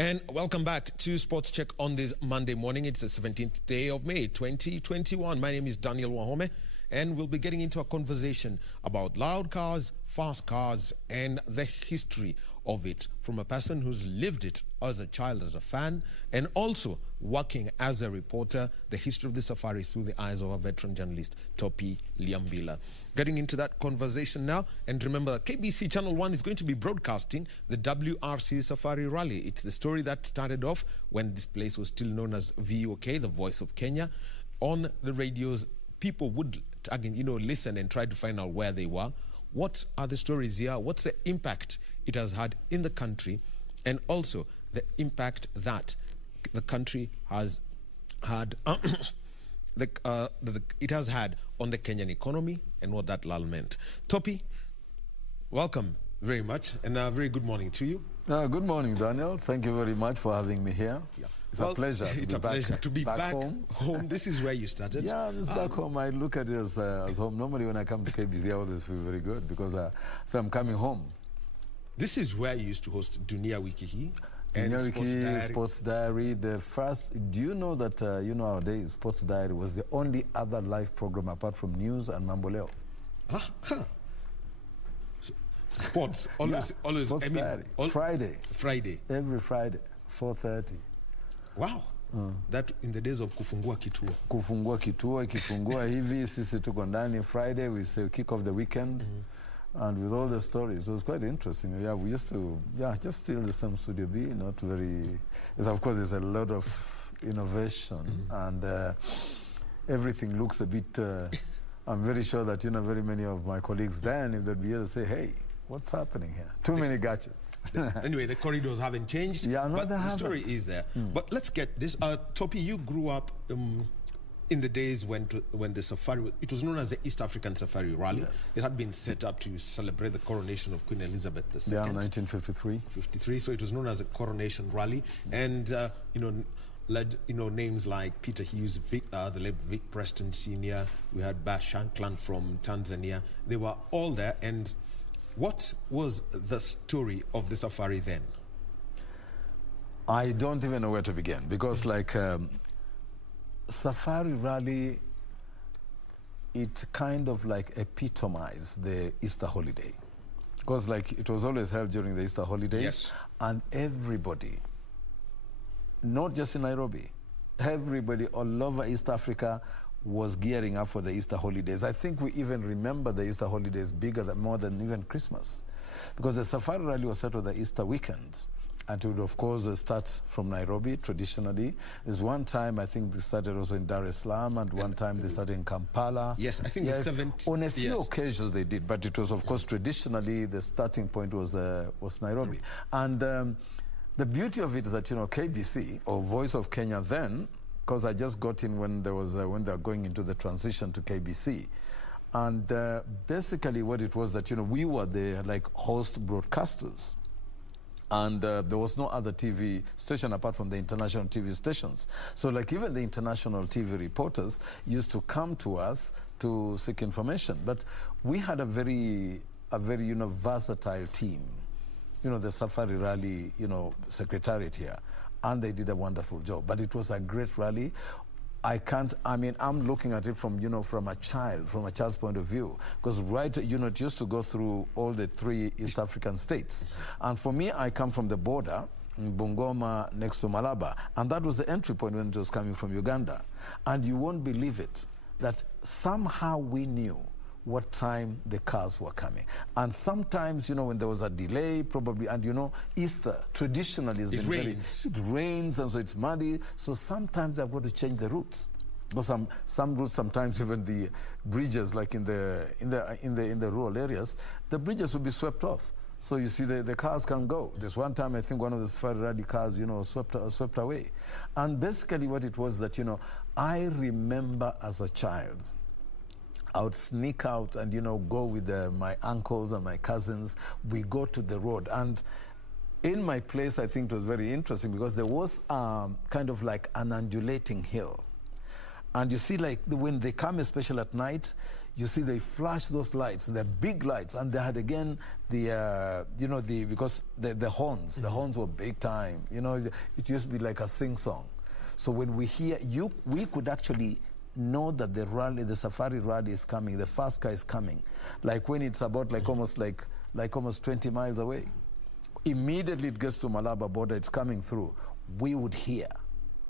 And welcome back to Sports Check on this Monday morning. It's the 17th day of May, 2021. My name is Daniel Wahome, and we'll be getting into a conversation about loud cars, fast cars, and the history of it from a person who's lived it as a child, as a fan, and also working as a reporter, the history of the safari through the eyes of a veteran journalist, Topi Lyambila. Getting into that conversation now, and remember, KBC Channel 1 is going to be broadcasting the WRC Safari Rally. It's the story that started off when this place was still known as VOK, the Voice of Kenya. On the radios, people would, again, listen and try to find out where they were. What are the stories here? What's the impact it has had in the country, and also the impact that the country has had, it has had on the Kenyan economy, and what that lull meant. Topi, welcome very much, and a very good morning to you. Good morning, Daniel. Thank you very much for having me here. Yeah. It's a pleasure. It's a pleasure to be back home. This is where you started. Yeah, this back home. I look at it as home. Normally when I come to KBC, I always feel very good because so I'm coming home. This is where you used to host Dunia Wiki Hii and Dunia Wiki, Sports Diary. The first, do you know that, nowadays, Sports Diary was the only other live program apart from news and Mambo Leo. Sports, always, yeah. always. Sports Diary. Friday. Every Friday, 4:30. Wow. That in the days of kufungua kituo. Kufungua kituo, ikifungua hivi, sisi tuko ndani. Friday, we say kick off the weekend. And with all the stories, it was quite interesting. Yeah, we used to, just still the same Studio B, not very, of course, there's a lot of innovation and everything looks a bit, I'm very sure that, very many of my colleagues then, if they'd be able to say, hey, what's happening here? Too many gadgets. Anyway, the corridors haven't changed, but the story is there. But let's get this. Topi, you grew up in the days when the safari, it was known as the East African Safari Rally. Yes. It had been set up to celebrate the coronation of Queen Elizabeth II. Yeah, 1953. 53, so it was known as a coronation rally. And, led, names like Peter Hughes, the late Vic Preston Sr., we had Bash Shankland from Tanzania. They were all there. And what was the story of the safari then? I don't even know where to begin because Safari Rally, it kind of epitomized the Easter holiday. Because it was always held during the Easter holidays. Yes. And everybody, not just in Nairobi, everybody all over East Africa was gearing up for the Easter holidays. I think we even remember the Easter holidays more than even Christmas. Because the Safari Rally was set on the Easter weekend. And it would, of course, start from Nairobi, traditionally. There's one time, I think they started also in Dar es Salaam, and one time they started in Kampala. Yes, I think the 70th. On a few occasions they did, but it was, of course, traditionally, the starting point was Nairobi. And the beauty of it is that, KBC, or Voice of Kenya then, because I just got in when they were going into the transition to KBC. And basically what it was that, we were the host broadcasters. And there was no other TV station apart from the international TV stations. So even the international TV reporters used to come to us to seek information. But we had a very versatile team. The Safari Rally, secretariat here. And they did a wonderful job. But it was a great rally. I'm looking at it from, from a child's point of view. Because it used to go through all the 3 East African states. And for me, I come from the border, in Bungoma, next to Malaba. And that was the entry point when it was coming from Uganda. And you won't believe it, that somehow we knew what time the cars were coming. And sometimes, when there was a delay, probably, and Easter traditionally has been it rains, and so it's muddy. So sometimes I've got to change the routes. Because some routes, sometimes even the bridges, like in the rural areas, the bridges will be swept off. So you see the cars can go. There's one time I think one of the Safari Rally cars, swept away. And basically what it was that, I remember as a child, I would sneak out and, go with my uncles and my cousins. We go to the road. And in my place, I think it was very interesting because there was kind of an undulating hill. And you see, like, when they come, especially at night, you see they flash those lights, they're big lights, and they had again the, because the horns, the horns were big time. You know, it used to be like a sing-song. So when we hear, we could actually know that the rally, the safari rally is coming, the fast car is coming. Like when it's about almost 20 miles away. Immediately it gets to Malaba border, it's coming through. We would hear.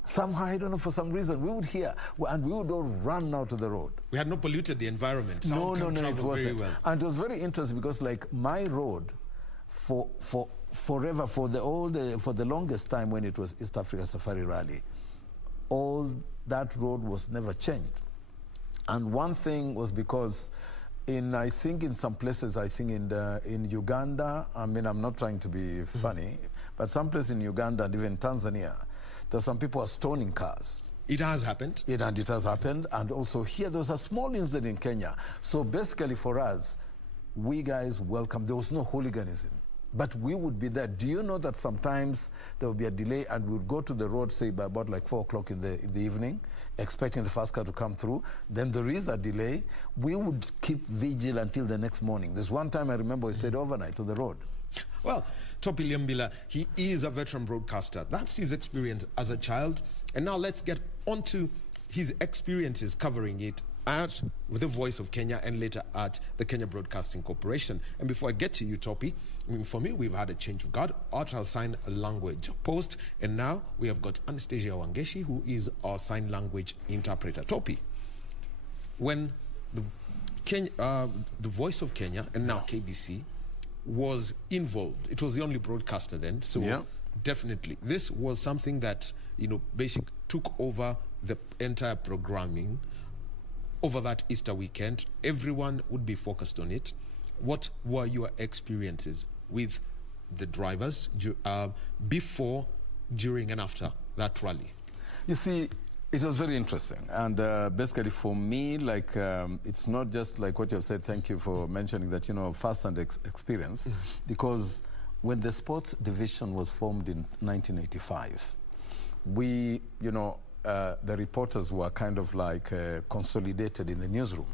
Somehow, I don't know, for some reason, we would hear, and we would all run out to the road. We had not polluted the environment. Sound No, it travel wasn't. very well. And it was very interesting because, like, my road, forever, for the longest time when it was East Africa Safari Rally, all that road was never changed. And one thing was because I think in some places, I think in Uganda, I mean, I'm not trying to be funny, but some places in Uganda and even Tanzania, there's some people are stoning cars. It has happened. It has happened. And also here, there was a small incident in Kenya. So basically for us, we guys welcome. There was no hooliganism, but we would be there. Do you know that sometimes there would be a delay and we would go to the road, say by about like 4 o'clock in the evening, expecting the fast car to come through. Then there is a delay. We would keep vigil until the next morning. There's one time I remember we stayed overnight on the road. Well, Topi Lyambila, he is a veteran broadcaster. That's his experience as a child. And now let's get on to his experiences covering it at the Voice of Kenya and later at the Kenya Broadcasting Corporation. And before I get to you, Topi, for me, we've had a change of guard, our sign language post, and now we have got Anastasia Wangeshi, who is our sign language interpreter. Topi, when the Voice of Kenya and now KBC was involved, it was the only broadcaster then, so yeah. Definitely this was something that basically took over the entire programming over that Easter weekend. Everyone would be focused on it. What were your experiences with the drivers before, during and after that rally? You see, it was very interesting, and basically for me, like, it's not just like what you have said. Thank you for mentioning that, first-hand experience, because when the sports division was formed in 1985, we, the reporters were kind of like consolidated in the newsroom.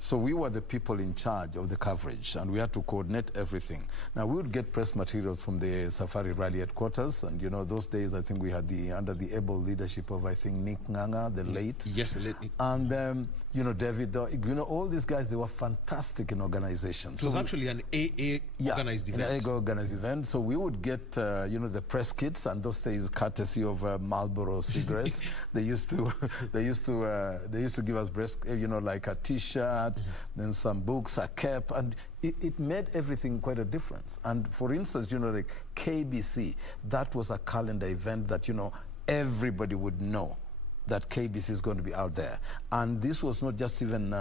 So we were the people in charge of the coverage, and we had to coordinate everything. Now, we would get press materials from the Safari Rally headquarters, and those days, I think we had under the able leadership of, I think, Nick Nganga, the late. Yes, the late. And, David, all these guys, they were fantastic in organization. It was actually an AA organized event. An AA organized event. So we would get, the press kits, and those days, courtesy of Marlboro cigarettes. They used to give us like a T-shirt, then some books, a cap, and it made everything quite a difference. And for instance, like KBC, that was a calendar event that, everybody would know that KBC is going to be out there. And this was not just even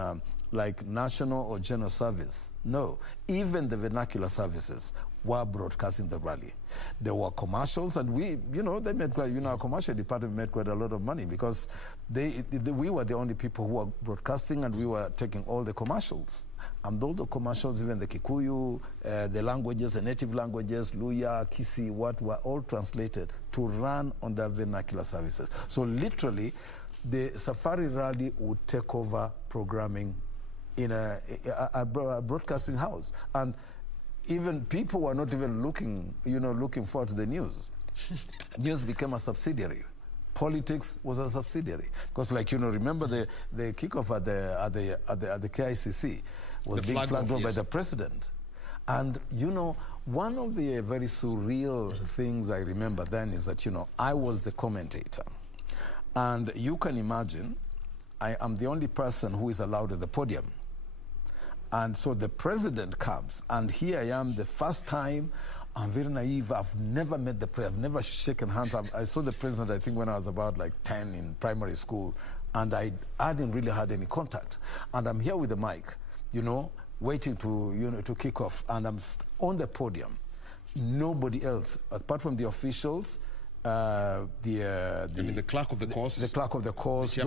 like national or general service. No, even the vernacular services were broadcasting the rally. There were commercials, and we, they made quite, our commercial department made quite a lot of money because we were the only people who were broadcasting, and we were taking all the commercials. And all the commercials, even the Kikuyu, the languages, the native languages, Luya, Kisi, what were all translated to run on the vernacular services. So literally, the Safari Rally would take over programming in a broadcasting house. And even people were not even looking forward to the news. News became a subsidiary. Politics was a subsidiary. Because, like, remember the kickoff at the KICC was being flagged off by the president. And, one of the very surreal things I remember then is that, I was the commentator. And you can imagine, I am the only person who is allowed at the podium. And so the president comes, and here I am, the first time. I'm very naive. I've never met the president. I've never shaken hands. I saw the president, I think, when I was about like 10 in primary school, and I hadn't really had any contact. And I'm here with the mic, waiting to kick off, and I'm on the podium. Nobody else, apart from the officials, the clerk of the course, the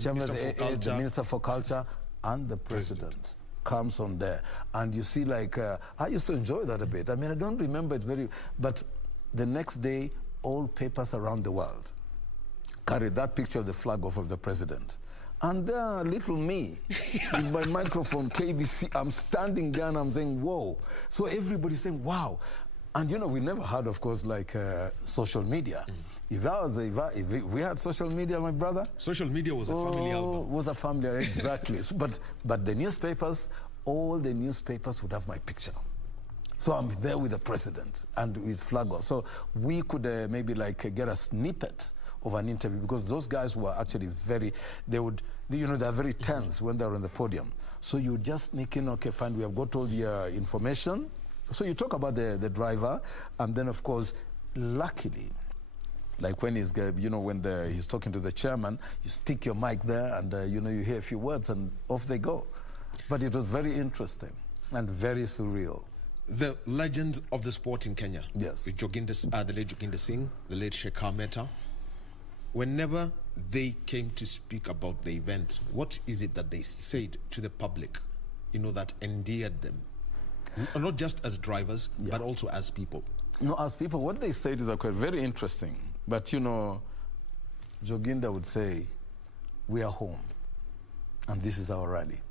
chairman of AA, the minister for culture, and the president comes on there. And you see, like, I used to enjoy that a bit. I mean, I don't remember it but the next day, all papers around the world carried that picture of the flag off of the president. And there, little me, with my microphone, KBC, I'm standing there and I'm saying, whoa. So everybody's saying, wow. And you know, we never had, of course, like social media. If we had social media, my brother. Social media was a family album. Was a family, exactly. But the newspapers, all the newspapers would have my picture. So I'm there with the president and his flag off. So we could maybe like get a snippet of an interview, because those guys were actually very, they're very tense when they're on the podium. So you just sneak in, okay, fine, we have got all the information. So you talk about the driver, and then of course, luckily, like when he's, when he's talking to the chairman, you stick your mic there and, you hear a few words and off they go. But it was very interesting and very surreal. The legends of the sport in Kenya. Yes. The late Joginder Singh, the late Shekhar Mehta. Whenever they came to speak about the event, what is it that they said to the public, that endeared them? Not just as drivers, but also as people. No, as people, what they said is very interesting. But, Joginder would say, we are home, and this is our rally.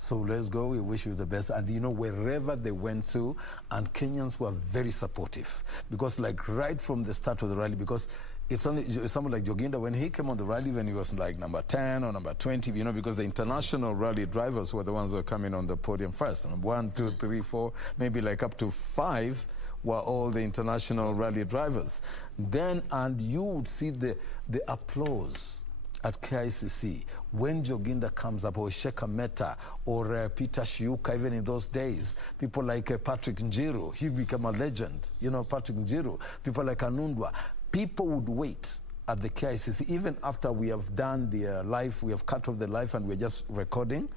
So let's go, we wish you the best. And wherever they went to, and Kenyans were very supportive. Because like right from the start of the rally, because it's someone like Joginder, when he came on the rally, when he was like number 10 or number 20, because the international rally drivers were the ones who were coming on the podium first. And 1, 2, 3, 4, maybe like up to 5 were all the international rally drivers. Then, and you would see the applause at KICC when Joginder comes up, or Shekhar Mehta, or Peter Shiuka, even in those days. People like Patrick Njiru, he became a legend. Patrick Njiru, people like Anundwa. People would wait at the KICC, even after we have done the live, we have cut off the live and we're just recording.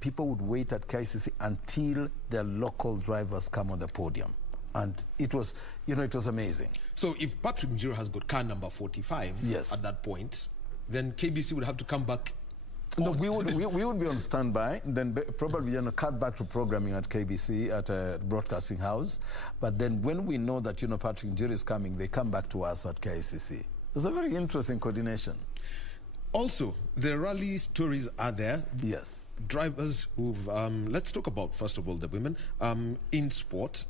People would wait at KICC until the local drivers come on the podium. And it was, it was amazing. So if Patrick Njiru has got car number 45 at that point, then KBC would have to come back. No, we would be on standby, then probably cut back to programming at KBC, at a broadcasting house. But then when we know that Patrick Njiru is coming, they come back to us at KICC. It's a very interesting coordination. Also, the rally stories are there. Yes. Drivers who've, let's talk about, first of all, the women in sport.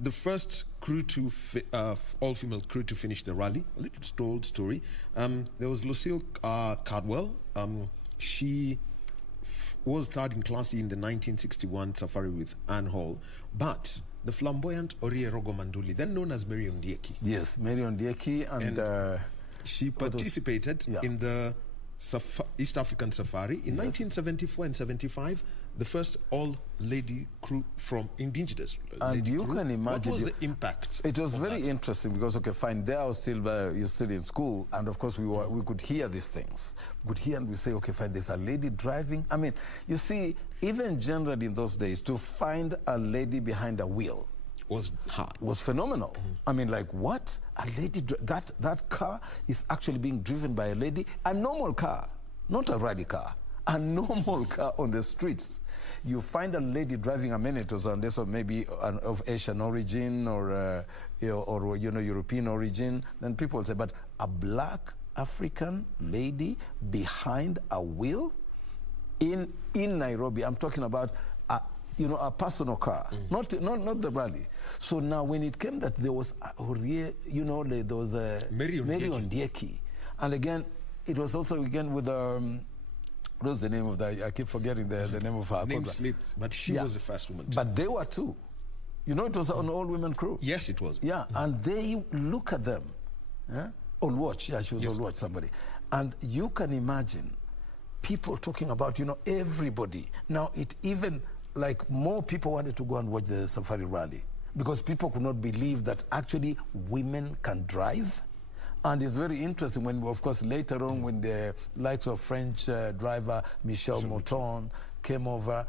The first crew to all-female crew to finish the rally. A little old story. There was Lucille Cardwell. She was third in class in the 1961 safari with Anne Hall. But the flamboyant Orie Rogo Manduli, then known as Mary Ondieki. Yes, Mary Ondieki, and she participated in the East African Safari in 1974 and 75. The first all-lady crew from indigenous. And you can imagine what was the impact. It was very interesting because, okay, fine, there I was you're still in school, and of course we could hear these things. We could hear and we say, okay, fine, there's a lady driving. I mean, you see, even generally in those days, to find a lady behind a wheel was hard. Was phenomenal. I mean, like, what? A lady, that car is actually being driven by a lady, a normal car, not a rally car. A normal car on the streets. You find a lady driving a Mentos, unless or maybe of Asian origin or European origin, then people will say, but a black African lady behind a wheel in Nairobi. I'm talking about a personal car, not the rally. So now when it came that there was there was Mary Ondieki, and again it was also with what's the name of that? I keep forgetting the name of her. Name slips, but she was the first woman. But they were too. It was an all-women crew. Yes, it was. Yeah, and they look at them. On watch. Yeah, she was on watch, somebody. And you can imagine people talking about, everybody. Now, it even, like, more people wanted to go and watch the Safari Rally because people could not believe that actually women can drive. And it's very interesting when, of course, later on when the likes of French driver Michel Mouton came over,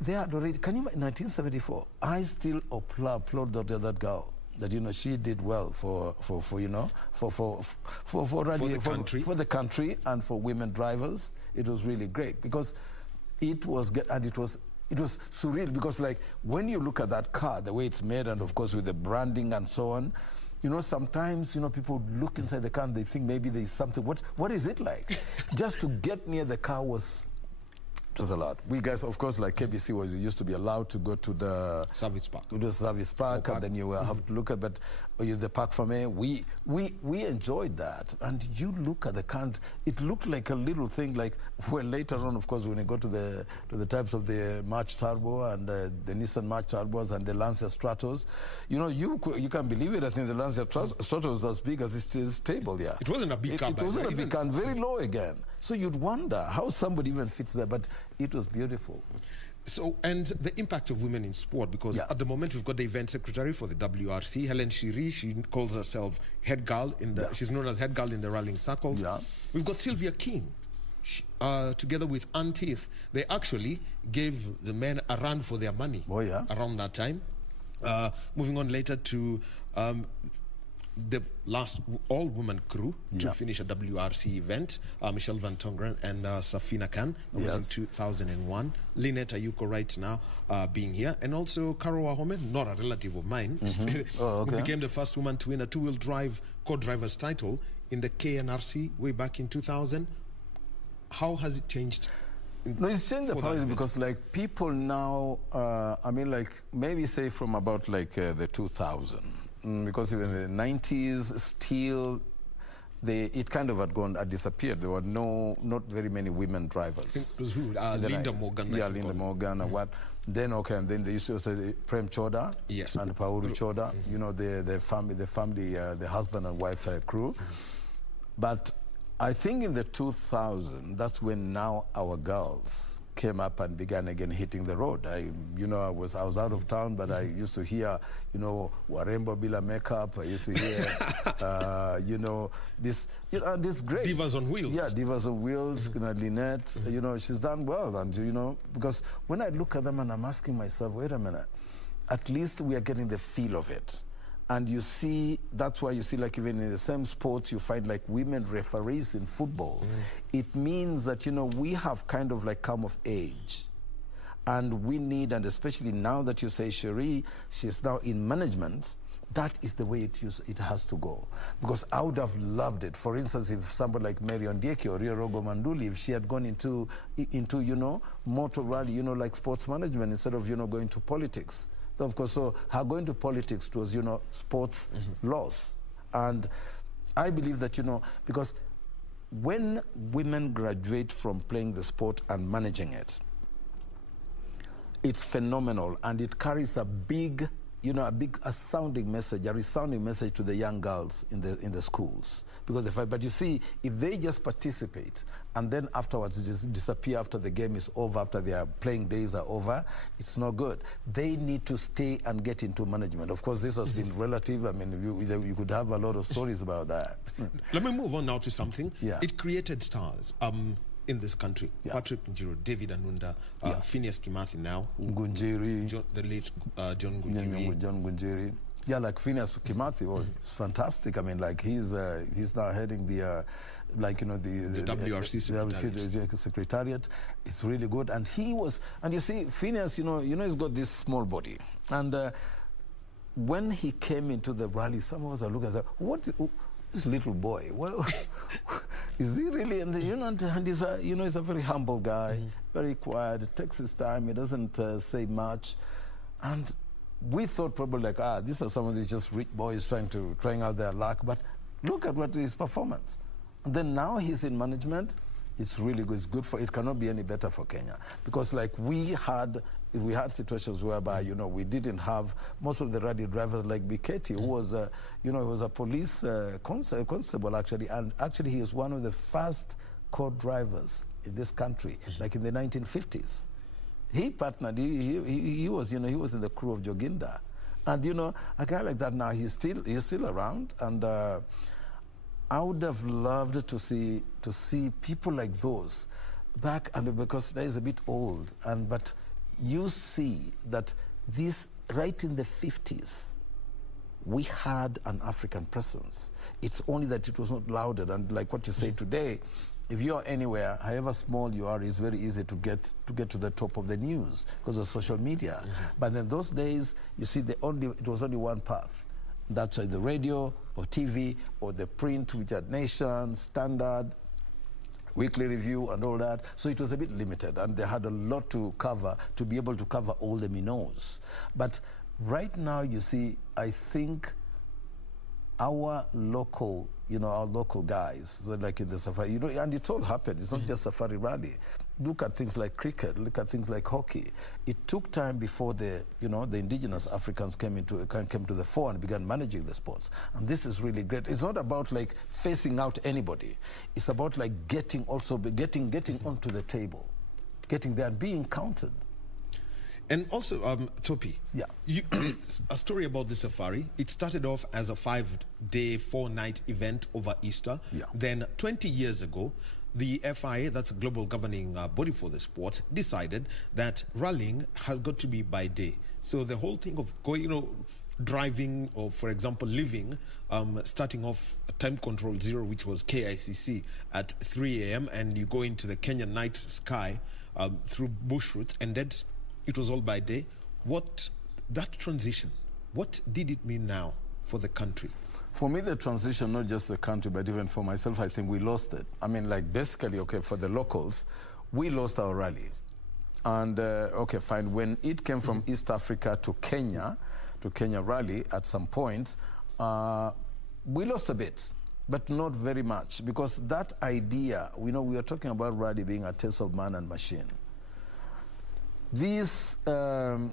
they had already, can you imagine, 1974, I still applaud that girl, that, she did well for the country and for women drivers. It was really great because it was surreal because, like, when you look at that car, the way it's made, and of course with the branding and so on, You know, sometimes, you know, people look inside the car and they think maybe there's something. What is it like? Just to get near the car was a lot. We guys, of course, like KBC used to be allowed to go to the Service park. To the service park, and then you have to look at, but the park for me, we enjoyed that. And you look at the count, it looked like a little thing. Like, well, later on, of course, when you go to the types of the March Turbo and the Nissan March Turbos and the Lancia Stratos, you know, you can't believe it. I think the Lancia Stratos was as big as this table. Yeah, it wasn't a big car. It wasn't a big car, and very low again. So you'd wonder how somebody even fits there, but it was beautiful. So, and the impact of women in sport, because at the moment we've got the event secretary for the WRC, Helen Shiri. She calls herself head girl in the. She's known as head girl in the rallying circles. Yeah. We've got Sylvia King, together with Ann Teeth. They actually gave the men a run for their money. Oh yeah. Around that time. Moving on later to the last all-woman crew to finish a WRC event, Michelle Van Tongeren and Safina Khan. That was in 2001. Lynette Ayuko right now being here. And also Karo Wahome, not a relative of mine, who became the first woman to win a two-wheel drive co-driver's title in the KNRC way back in 2000. How has it changed? No, it's changed the policy because, like, people now, I mean, like, maybe say from about, like, the 2000. Because even in the 90s, still, it kind of had disappeared. There were not very many women drivers. It was who? Linda Morgan. Yeah, Linda Morgan and what. Then, and then they used to say Prem Choda and Paulu Choda, you know, the husband and wife crew. But I think in the 2000, that's when now our girls came up and began again hitting the road. I was out of town, but I used to hear, you know, Warembo Bila makeup. I used to hear, you know, this great Divas on Wheels. Yeah, Divas on Wheels. You know, Lynette. You know, she's done well, and you know, because when I look at them and I'm asking myself, wait a minute, at least we are getting the feel of it. And you see, that's why you see, like, even in the same sports, you find, like, women referees in football. It means that, you know, we have kind of, like, come of age. And we need, and especially now that you say Cherie, she's now in management, that is the way it has to go. Because I would have loved it. For instance, if somebody like Marion Dieki or Rio Rogo Manduli, if she had gone into, you know, motor rally, you know, like sports management, instead of, you know, going to politics. Of course, so her going to politics was, you know, sports laws. And I believe that, you know, because when women graduate from playing the sport and managing it, it's phenomenal, and it carries a big, you know, a sounding message, a resounding message to the young girls in the schools. Because but you see, if they just participate and then afterwards just disappear after the game is over, after their playing days are over, it's not good. They need to stay and get into management. Of course, this has been relative. I mean, you could have a lot of stories about that. Let me move on now to something. It created stars in this country. Patrick Njiro, David Anunda, Phineas Kimathi now. Ngunjiri. The late John Ngunjiri. John Ngunjiri. Yeah, like Phineas Kimathi, it's fantastic. I mean, like, he's now heading the, like, you know, the WRC secretariat. It's really good. And he was, and you see, Phineas, you know, he's got this small body. And when he came into the rally, some of us are looking and say, what? This little boy, well, is he really? And you know, and he's a, you know, he's a very humble guy, very quiet. It takes his time. He doesn't say much, and we thought probably like, these are some of these just rich boys trying out their luck. But look at what his performance. And then now he's in management. It's really good. It's good for. It cannot be any better for Kenya, because like we had situations whereby, you know, we didn't have most of the rally drivers like Biketi, who was you know, he was a police constable actually, and actually he is one of the first co-drivers in this country, like in the 1950s. He partnered. He was, you know, he was in the crew of Joginda, and you know, a guy like that now he's still around, and I would have loved to see people like those back, and because that is a bit old, but you see that this right in the 50s, we had an African presence. It's only that it was not lauded, and like what you say today, if you're anywhere, however small you are, it's very easy to get to the top of the news because of social media. But in those days, you see, it was only one path. That's the radio or TV or the print, which had Nation, Standard, Weekly Review and all that. So it was a bit limited, and they had a lot to cover to be able to cover all the minnows. But right now, you see, I think our local, our local guys, like in the safari, and it all happened. It's not just Safari Rally. Look at things like cricket. Look at things like hockey. It took time before the indigenous Africans came to the fore and began managing the sports. And this is really great. It's not about like facing out anybody. It's about like getting onto the table, getting there and being counted. And also, Topi, yeah, it's a story about the safari. It started off as a 5-day, 4-night event over Easter. Yeah. Then 20 years ago, the FIA, that's a global governing body for the sport, decided that rallying has got to be by day. So the whole thing of going, driving or, for example, living, starting off time control 0, which was KICC at 3 a.m. and you go into the Kenyan night sky through bush routes, and that's it was all by day. That transition, what did it mean now for the country? For me, the transition, not just the country, but even for myself, I think we lost it. I mean, like basically, okay, for the locals, we lost our rally. And okay, fine, when it came from East Africa to Kenya rally at some point, we lost a bit, but not very much, because that idea, we are talking about rally being a test of man and machine. This now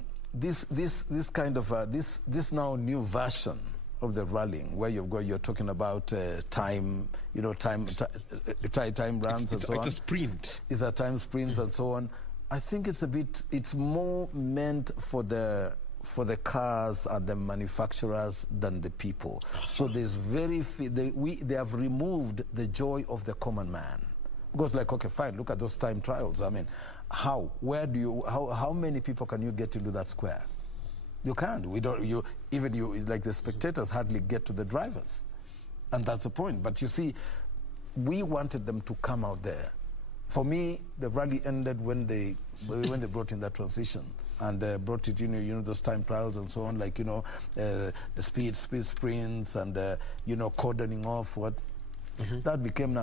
new version of the rallying, where you're talking about time runs and so on. It's a sprint. It's a time sprint and so on. I think it's more meant for the cars and the manufacturers than the people. So there's they have removed the joy of the common man. Because like, okay, fine, look at those time trials. I mean, how many people can you get into that square? You can't. Like the spectators hardly get to the drivers. And that's the point. But you see, we wanted them to come out there. For me, the rally ended when they brought in that transition and brought it, those time trials and so on, like, the speed sprints and, cordoning off what. That became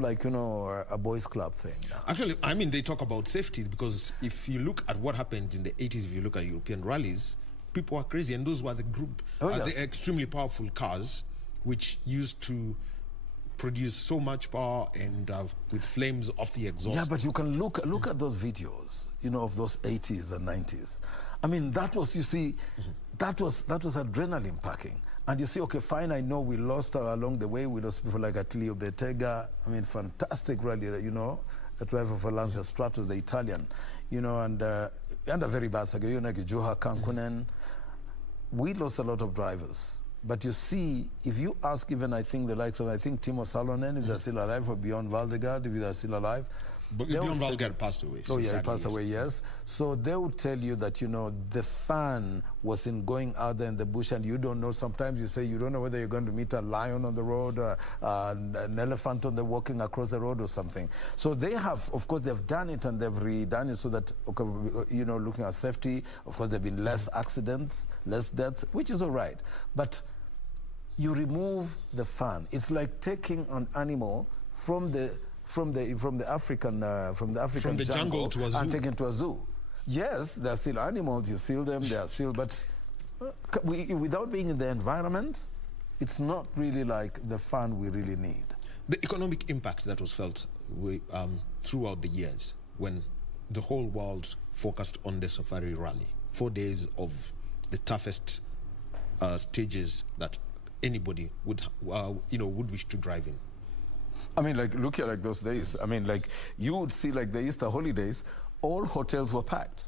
like, a boys club thing now. Actually, I mean, they talk about safety, because if you look at what happened in the 80s, if you look at European rallies, people were crazy, and those were the the extremely powerful cars which used to produce so much power and with flames off the exhaust. Yeah, but you can look at those videos, of those 80s and 90s. I mean, that was, you see, that was adrenaline packing. And you see, okay, fine, I know we lost along the way. We lost people like Atlio Bettega. I mean, fantastic rally, a driver for Lancia Stratos, the Italian, and a very bad saga, Juha Kankunen. We lost a lot of drivers. But you see, if you ask even, I think, the likes of, Timo Salonen, if they're still alive, or Bjorn Valdegaard, if they're still alive. But Bjorn Valdegaard passed away. Oh, yeah, he passed away, yes. So they would tell you that, the fun was in going out there in the bush, and you don't know. Sometimes you say you don't know whether you're going to meet a lion on the road, or an elephant walking across the road or something. So they have, of course, they've done it and they've redone it so that, okay, looking at safety, of course, there have been less accidents, less deaths, which is all right. But you remove the fun. It's like taking an animal from the African jungle to a zoo. And taken to a zoo. Yes, they're still animals. You see them. They are still, but without being in the environment, it's not really like the fun we really need. The economic impact that was felt throughout the years when the whole world focused on the Safari Rally, 4 days of the toughest stages that anybody would wish to drive in. I mean, like, look at like those days. I mean, like, you would see like the Easter holidays, all hotels were packed.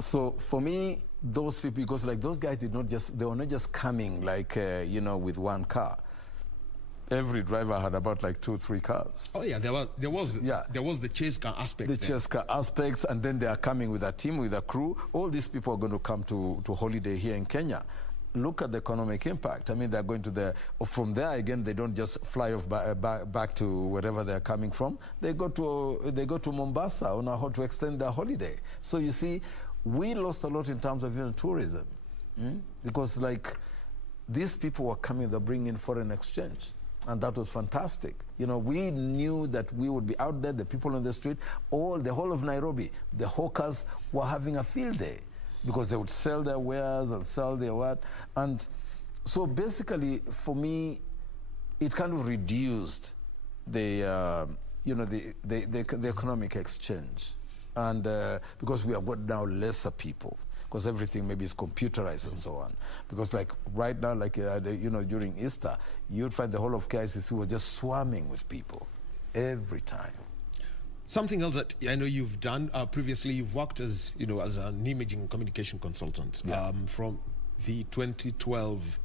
So for me, those people, because like those guys they were not just coming like, with one car. Every driver had about like 2-3 cars. Oh yeah, there was the chase car aspect. The chase car aspects, and then they are coming with a team, with a crew. All these people are going to come to holiday here in Kenya. Look at the economic impact. I mean, they're going to from there again, they don't just fly off back to wherever they're coming from. They go to Mombasa on how to extend their holiday. So you see, we lost a lot in terms of tourism, because like these people were coming, they're bringing in foreign exchange. And that was fantastic. You know, we knew that we would be out there, the people on the street, the whole of Nairobi, the hawkers were having a field day because they would sell their wares and sell their what. And so basically, for me, it kind of reduced the, you know, the economic exchange. And because we have got now lesser people, because everything maybe is computerized and so on. Because like right now, like you know, during Easter, you'd find the whole of KICC was just swarming with people every time. Something else that I know you've done previously, you've worked as, you know, as an imaging and communication consultant from the 2012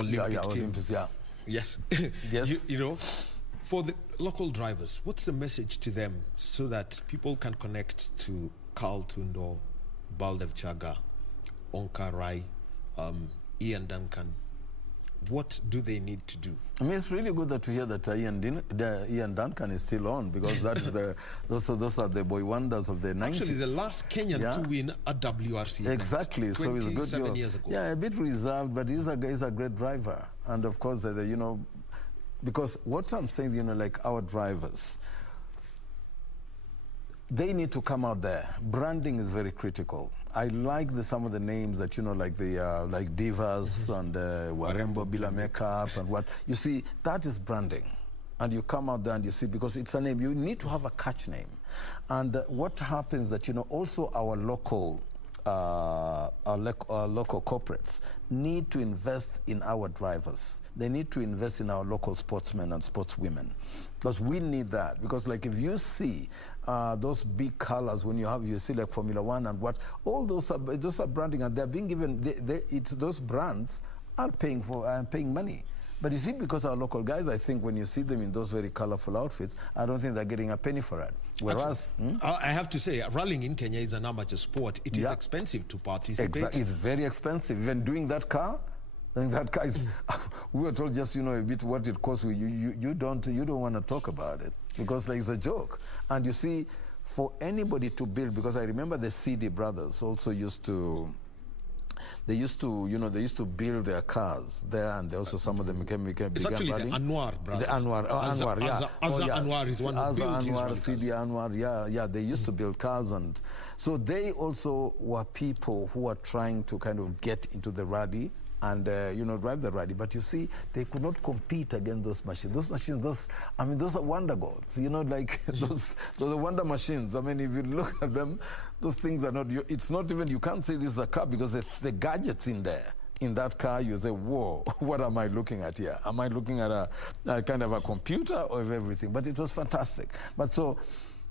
Olympic team. Olympics, yeah. Yes. Yes. You know, for the local drivers, what's the message to them so that people can connect to Carl Tundo, Baldev Chaga, Onka Rai, Ian Duncan? What do they need to do? I mean, it's really good that to hear that Ian Duncan is still on, because that is those are the boy wonders of the 90s. Actually, the last Kenyan to win a WRC event. Exactly. So it's a good 27 years ago. Yeah, a bit reserved, but he's a great driver. And of course, you know, because what I'm saying, you know, like our drivers, they need to come out there. Branding is very critical. I like some of the names that, you know, like the like Divas and Lyambila makeup and what. You see, that is branding. And you come out there and you see, because it's a name, you need to have a catch name. And what happens that, you know, also our local corporates need to invest in our drivers. They need to invest in our local sportsmen and sportswomen, because we need that. Because like if you see those big colors when you see like Formula One and what, all those are branding, and they're being given. Those brands are paying money. But you see, because our local guys, I think when you see them in those very colorful outfits, I don't think they're getting a penny for it. Whereas... I have to say, rallying in Kenya is an amateur sport. It is expensive to participate. Exactly. It's very expensive. Even doing that car, is... we were told just, you know, a bit what it costs. You don't want to talk about it, because like, it's a joke. And you see, for anybody to build, because I remember the CD brothers also used to... They used to build their cars there, and also some of them began It's actually running. The Anwar brothers. The Anwar, yeah. Anwar is one who built his rally CD cars. Anwar, yeah. They used to build cars, and so they also were people who were trying to kind of get into the rally and drive the rally. But you see, they could not compete against those machines. Those are wonder gods. You know, like those are wonder machines. I mean, if you look at them, those things are not. It's not even. You can't say this is a car, because the gadgets in there. In that car, you say, whoa, what am I looking at here? Am I looking at a kind of a computer or everything? But it was fantastic. But so,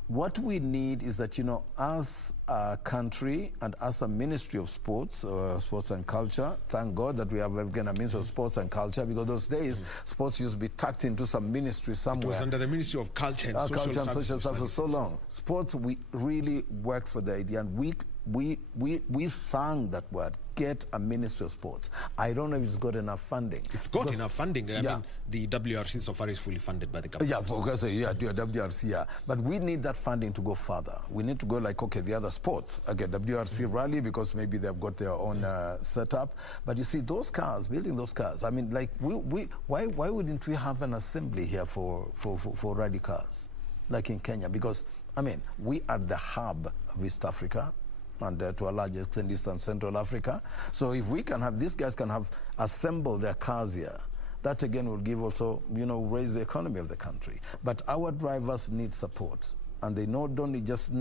what we need is that, you know, as a country and as a Ministry of Sports, Sports and Culture, thank God that we have again a Ministry of Sports and Culture, because those days sports used to be tucked into some ministry somewhere. It was under the Ministry of Culture and Social Services for so long. Sports, we really worked for the idea, and we sang that word, get a Ministry of Sports. I don't know if it's got enough funding. It's got enough funding. I mean, the WRC so far is fully funded by the government. WRC, yeah. But we need that funding to go further. We need to go like, okay, the other sports, again, WRC rally, because maybe they've got their own setup. But you see, those cars, building those cars, I mean, like, why wouldn't we have an assembly here for rally cars, like in Kenya? Because, I mean, we are the hub of East Africa, and to a large extent Eastern Central Africa. So if we can have, these guys can have assembled their cars here, that again will give also, you know, raise the economy of the country. But our drivers need support. And they not just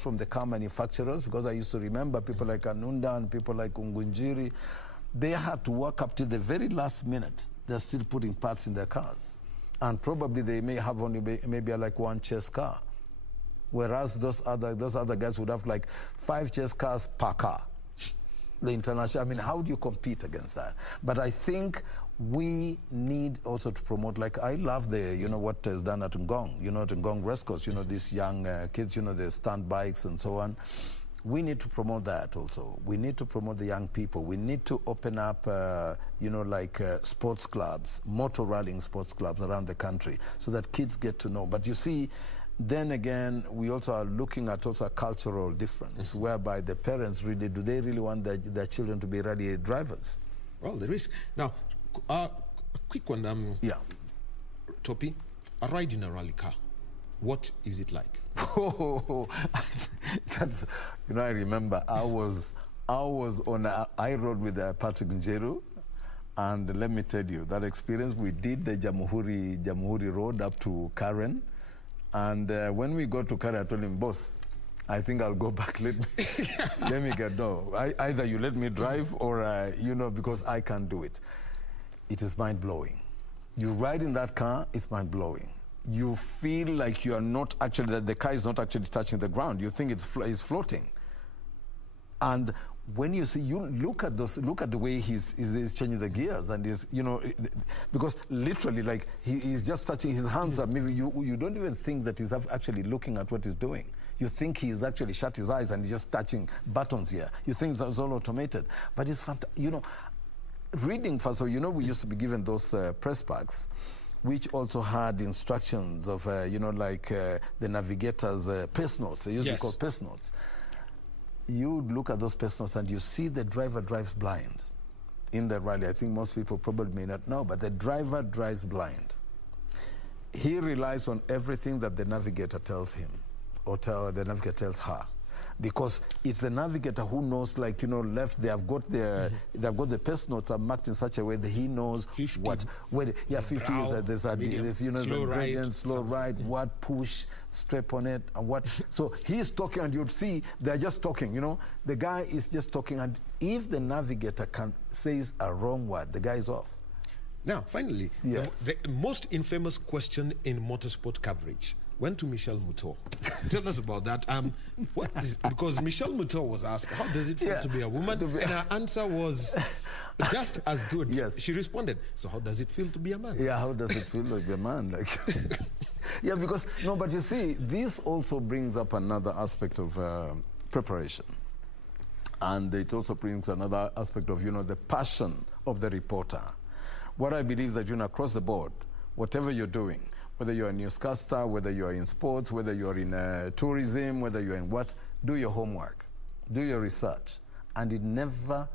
from the car manufacturers, because I used to remember people like Anunda and people like Ungunjiri, they had to work up to the very last minute. They're still putting parts in their cars. And probably they may have only maybe like one chase car. Whereas those other guys would have like 5 chase cars per car. The international, I mean, how do you compete against that? But I think we need also to promote, like I love what is done at Ngong, at Ngong Race Course, these young kids, the stunt bikes and so on. We need to promote that also. We need to promote the young people. We need to open up, sports clubs, motor rallying sports clubs around the country so that kids get to know. But you see, then again, we also are looking at also a cultural difference, whereby the parents really, do they really want their children to be rally drivers? Well, there is. Now, A quick one. Yeah. Topi, a ride in a rally car, what is it like? That's, you know, I remember I was on I rode with Patrick Njeru, and let me tell you that experience. We did the Jamhuri Road up to Karen, and when we got to Karen, I told him, boss, I think I'll go back. Let me get either you let me drive or you know, because I can't do it. It is mind blowing. You ride in that car, it's mind blowing. You feel like you are not actually, that the car is not actually touching the ground. You think it's floating. And when you see, you look at the way he's changing the gears, and he's, you know, because literally, like, he's just touching his hands up. Maybe you don't even think that he's actually looking at what he's doing. You think he's actually shut his eyes and he's just touching buttons here. You think it's all automated. But it's fantastic, you know. Reading first, so you know, we used to be given those press packs, which also had instructions of, you know, like the navigator's pace notes. They used to be called pace notes. You look at those pace notes and you see the driver drives blind in the rally. I think most people probably may not know, but the driver drives blind. He relies on everything that the navigator tells him, or the navigator tells her. Because it's the navigator who knows, like, you know, left. They have got their, they've got the pace notes are marked in such a way that he knows 50, what. 50 is there's you know, slow the gradient, slow ride, what push, strap on it, and what. So he's talking, and you'd see they're just talking. You know, the guy is just talking, and if the navigator says a wrong word, the guy is off. Now, finally, yes, the most infamous question in motorsport coverage went to Michelle Muto. Tell us about that. Because Michelle Muto was asked, how does it feel to be a woman? And her answer was just as good. Yes. She responded, so how does it feel to be a man? Yeah, how does it feel to be a man? Like, yeah, because, no, but you see, this also brings up another aspect of preparation. And it also brings another aspect of, you know, the passion of the reporter. What I believe that, you know, across the board, whatever you're doing, whether you're a newscaster, whether you're in sports, whether you're in tourism, whether you're in what, do your homework, do your research. And it never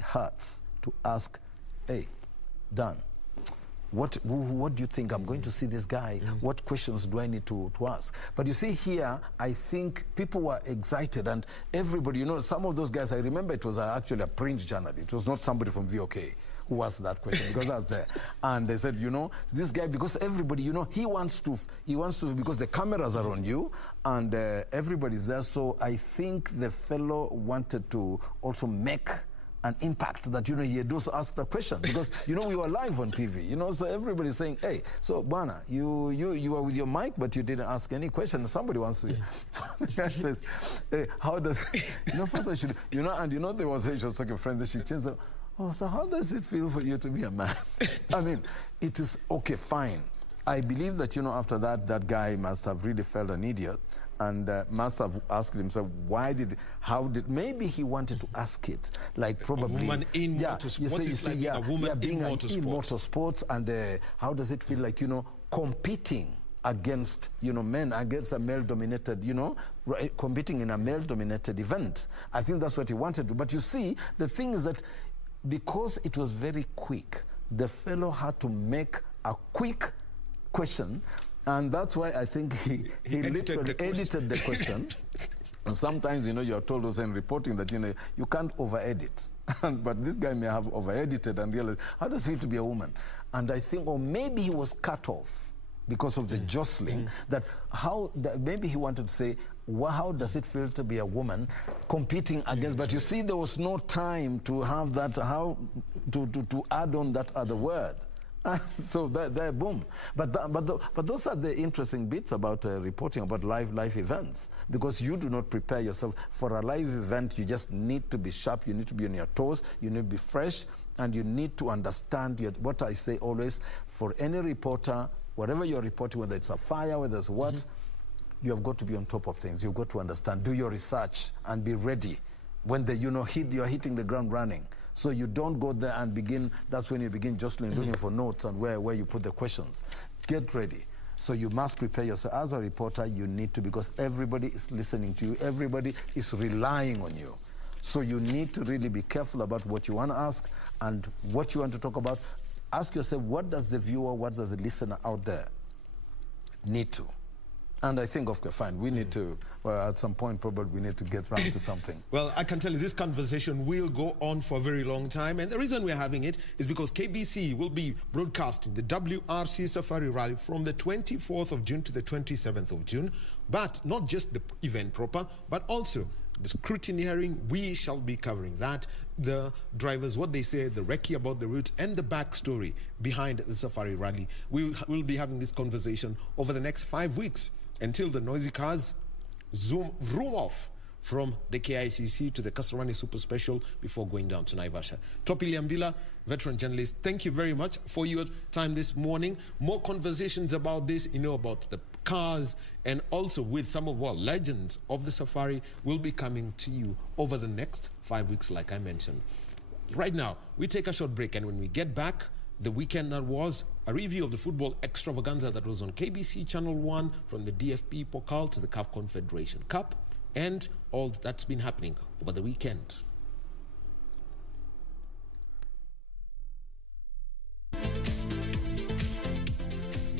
hurts to ask, hey, Dan, what do you think? I'm going to see this guy. What questions do I need to ask? But you see here, I think people were excited, and everybody, you know, some of those guys, I remember it was actually a print journal. It was not somebody from VOK who asked that question, because that's there. And they said, you know, this guy, because everybody, you know, he wants to, because the cameras are on you, and everybody's there. So I think the fellow wanted to also make an impact, that, you know, he had also asked a question, because, you know, we were live on TV, you know, so everybody's saying, hey, so Bwana, you were with your mic, but you didn't ask any question. Somebody wants to. So the guy says, hey, how does, you know, first I should, you know, and you know, there was like a friend that she changed the, oh, so how does it feel for you to be a man? I mean, it is, okay, fine. I believe that, you know, after that, that guy must have really felt an idiot, and must have asked himself, maybe he wanted to ask it, like probably. A woman in motorsports. A woman in motorsports, and how does it feel like, you know, competing against, you know, men, against a male-dominated, you know, competing in a male-dominated event. I think that's what he wanted to. But you see, the thing is that because it was very quick, the fellow had to make a quick question, and that's why I think he literally edited the question. And sometimes, you know, you're told also in reporting that, you know, you can't over-edit. But this guy may have over-edited and realized, how does it feel to be a woman? And I think, or maybe he was cut off because of the jostling, maybe he wanted to say, well, how does it feel to be a woman competing against, but you see, there was no time to have that, to add on that other word. So there, boom. But those are the interesting bits about reporting about live events, because you do not prepare yourself for a live event. You just need to be sharp. You need to be on your toes. You need to be fresh, and you need to understand what I say always, for any reporter, whatever you're reporting, whether it's a fire, whether it's what, you have got to be on top of things. You've got to understand, do your research, and be ready when you're hitting the ground running. So you don't go there and begin, that's when you begin jostling, looking for notes and where you put the questions. Get ready. So you must prepare yourself. As a reporter, you need to, because everybody is listening to you, everybody is relying on you. So you need to really be careful about what you want to ask and what you want to talk about. ask yourself, what does the viewer, what does the listener out there need to? And I think, okay, fine, we need to, well, at some point, probably we need to get round to something. Well, I can tell you this conversation will go on for a very long time. And the reason we're having it is because KBC will be broadcasting the WRC Safari Rally from the 24th of June to the 27th of June. But not just the event proper, but also the scrutiny hearing. We shall be covering that. The drivers, what they say, the recce about the route, and the backstory behind the Safari Rally. We'll be having this conversation over the next 5 weeks, until the noisy cars vroom off from the KICC to the Kasarani Super Special before going down to Naivasha. Topi Lyambila, veteran journalist, thank you very much for your time this morning. More conversations about this, about the cars, and also with some of our legends of the safari will be coming to you over the next 5 weeks, like I mentioned. Right now, we take a short break, and when we get back, the weekend that was, a review of the football extravaganza that was on KBC Channel 1, from the DFB Pokal to the CAF Confederation Cup, and all that's been happening over the weekend.